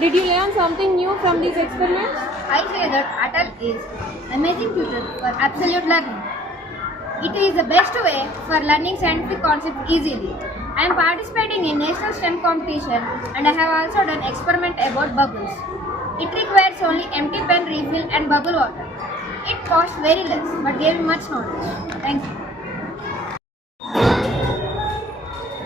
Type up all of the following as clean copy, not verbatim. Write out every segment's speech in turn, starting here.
Did you learn something new from these experiments? I say that Atal is amazing tutor for absolute learning. It is the best way for learning scientific concepts easily. I am participating in National STEM competition and I have also done experiment about bubbles. It requires only empty pen refill and bubble water. It cost very less but gave me much knowledge. Thank you.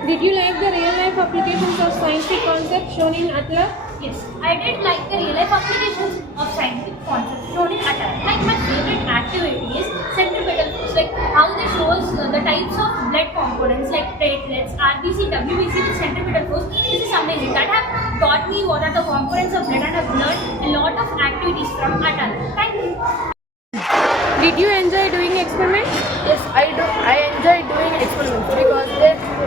Did you like the real life applications of scientific concepts shown in Atlas? Yes, I did like the real life applications of scientific concepts shown in Atal. Like my favorite activity is centripetal force, like how they show us the types of blood components like platelets, RBC, WBC with centripetal force. This is amazing. That have taught me what are the components of blood and I've learned a lot of activities from Atal. Thank you. Did you enjoy doing experiments? Yes, I do. I enjoy doing experiments because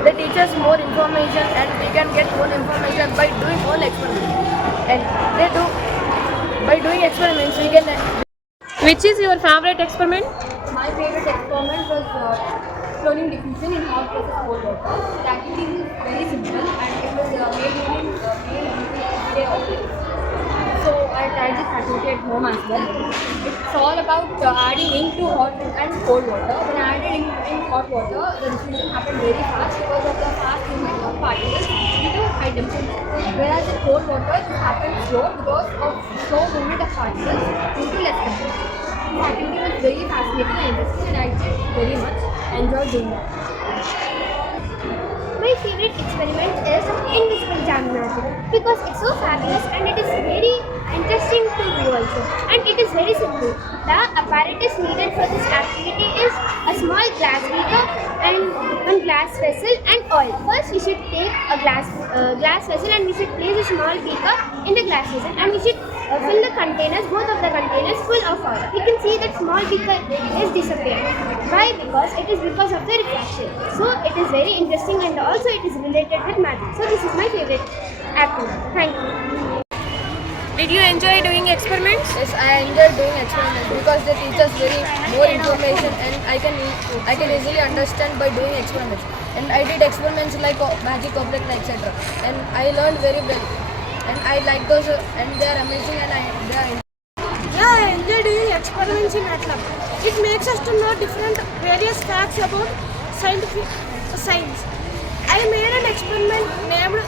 they teach us more information and we can get more information by doing all experiments. And they do by doing experiments we can. Which is your favorite experiment? My favorite experiment was cloning diffusion in hot versus cold water. The activity is very simple and it was made using everyday objects. So I tried this activity at home as well. It's all about adding ink to hot and cold water. When I added ink in hot water, the diffusion happened very fast because of the fast movement of particles due to high temperature. Whereas in cold water, it happens slow because of slow movement of particles due to less temperature. This activity was very fascinating and interesting and I did very much enjoy doing that. My favorite experiment is invisible jam magic because it's so fabulous and it is very interesting to do also. And it is very simple. The apparatus needed for this activity is a small glass beaker and one glass vessel and oil. First we should take a glass vessel and we should place a small beaker in the glass vessel and we should fill the containers, both of the containers full of oil. We can see that small beaker is disappearing. Why? Because it is because of the refraction. So it is very interesting and also it is related with magic. So this is my favorite activity. Thank you. Did you enjoy doing experiments? Yes, I enjoy doing experiments because they teach us very more information and I can easily understand by doing experiments. And I did experiments like magic, object, etc. And I learned very well. And I like those and they are amazing and they are. Yeah, I enjoy doing experiments in MATLAB. It makes us to know different various facts about science. I made an experiment named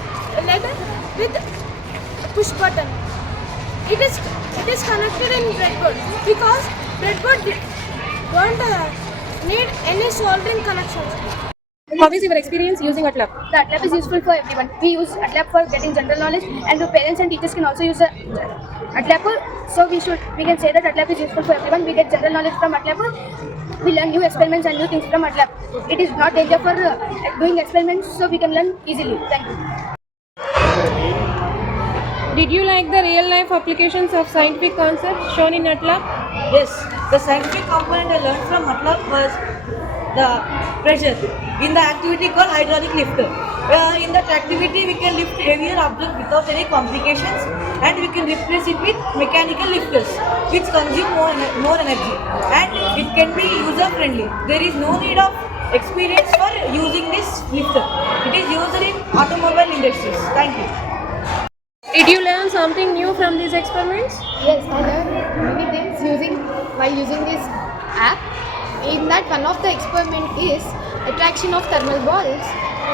lead with push button. It is connected in breadboard because breadboard don't need any soldering connections. How is your experience using Atlas? The ATLAB is useful for everyone. We use ATLAB for getting general knowledge and the parents and teachers can also use ATLAB. So we can say that ATLAB is useful for everyone. We get general knowledge from ATLAB. We learn new experiments and new things from ATLAB. It is not danger for doing experiments, so we can learn easily. Thank you. Did you like the real life applications of scientific concepts shown in Atlas? Yes, the scientific component I learned from MATLAB was the pressure in the activity called hydraulic lifter. In that activity, we can lift heavier objects without any complications and we can replace it with mechanical lifters which consume more energy and it can be user friendly. There is no need of experience for using this lifter. It is used in automobile industries. Thank you. Did you learn something new from these experiments? Yes, I learned many things while using this app. In that, one of the experiment is attraction of thermal balls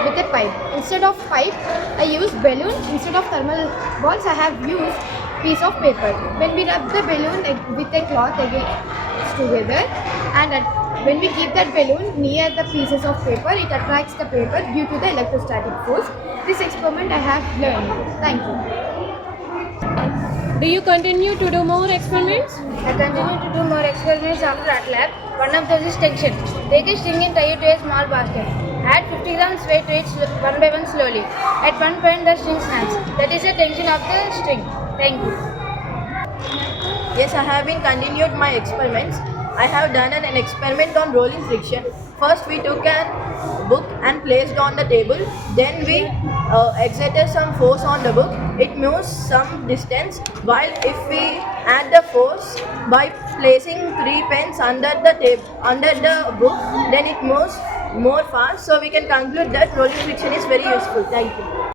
with a pipe. Instead of pipe, I used balloon. Instead of thermal balls, I have used piece of paper. When we rub the balloon with a cloth together, and when we keep that balloon near the pieces of paper, it attracts the paper due to the electrostatic force. This experiment I have learned. Thank you. Do you continue to do more experiments? I continue to do more experiments after ATLAB. One of those is tension. Take a string and tie it to a small basket. Add 50 grams weight to it one by one slowly. At one point the string snaps. That is the tension of the string. Thank you. Yes, I have been continued my experiments. I have done an experiment on rolling friction. First we took a book and placed on the table. Then we exerted some force on the book. It moves some distance. While if we add the force by placing 3 pens under the book, then it moves more fast. So we can conclude that rolling friction is very useful. Thank you.